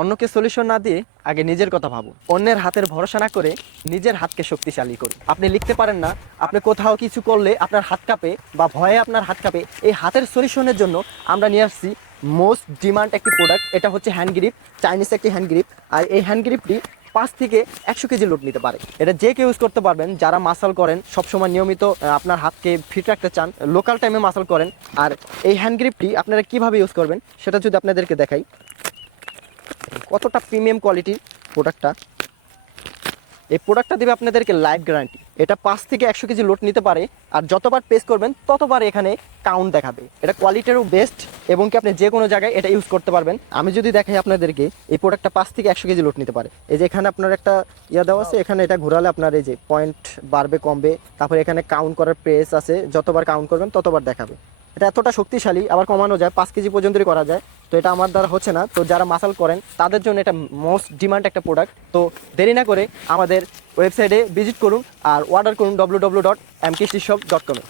অন্যকে সলিউশন না দিয়ে আগে নিজের কথা ভাবুন। অন্যের হাতের ভরসা না করে নিজের হাতকে শক্তিশালী করুন। আপনি লিখতে পারেন না, আপনি কোথাও কিছু করলে আপনার হাত কাঁপে বা ভয়ে আপনার হাত কাঁপে, এই হাতের সলিউশনের জন্য আমরা নিয়ে আসছি মোস্ট ডিমান্ড একটি প্রোডাক্ট। এটা হচ্ছে হ্যান্ড গ্রিপ, চাইনিজ একটি হ্যান্ড গ্রিপ। আর এই হ্যান্ড গ্রিপটি 5 থেকে 100 কেজি লোড নিতে পারে। এটা যে কেউ ইউজ করতে পারবেন, যারা মাসাল করেন সবসময় নিয়মিত, আপনার হাতকে ফিট রাখতে চান, লোকাল টাইমে মাসাল করেন। আর এই হ্যান্ড গ্রিপটি আপনারা কীভাবে ইউজ করবেন সেটা যদি আপনাদেরকে দেখাই, কতটা প্রিমিয়াম কোয়ালিটির প্রোডাক্টটা। এই প্রোডাক্টটা দেবে আপনাদেরকে লাইফ গ্যারান্টি। এটা 5 থেকে 100 কেজি লোড নিতে পারে, আর যতবার পেস করবেন ততবার এখানে কাউন্ট দেখাবে। এটা কোয়ালিটিরও বেস্ট, এবং কি আপনি যে কোনো জায়গায় এটা ইউজ করতে পারবেন। আমি যদি দেখাই আপনাদেরকে, এই প্রোডাক্টটা 5 থেকে 100 কেজি লোড নিতে পারে। এই যে এখানে আপনার একটা ইয়া দেওয়া আছে, এখানে এটা ঘোরালে আপনার এই যে পয়েন্ট বাড়বে কমবে। তারপরে এখানে কাউন্ট করার প্রেস আছে, যতবার কাউন্ট করবেন ততবার দেখাবে। এটা এতটা শক্তিশালী, আবার কমানো যায়, 5 কেজি পর্যন্তই করা যায়। তো এটা আমার দ্বারা হচ্ছে না, তো যারা মাসাল করেন তাদের জন্য এটা মোস্ট ডিমান্ড একটা প্রোডাক্ট। তো দেরি না করে আমাদের ওয়েবসাইটে ভিজিট করুন আর অর্ডার করুন www.mkstishop.com-এ।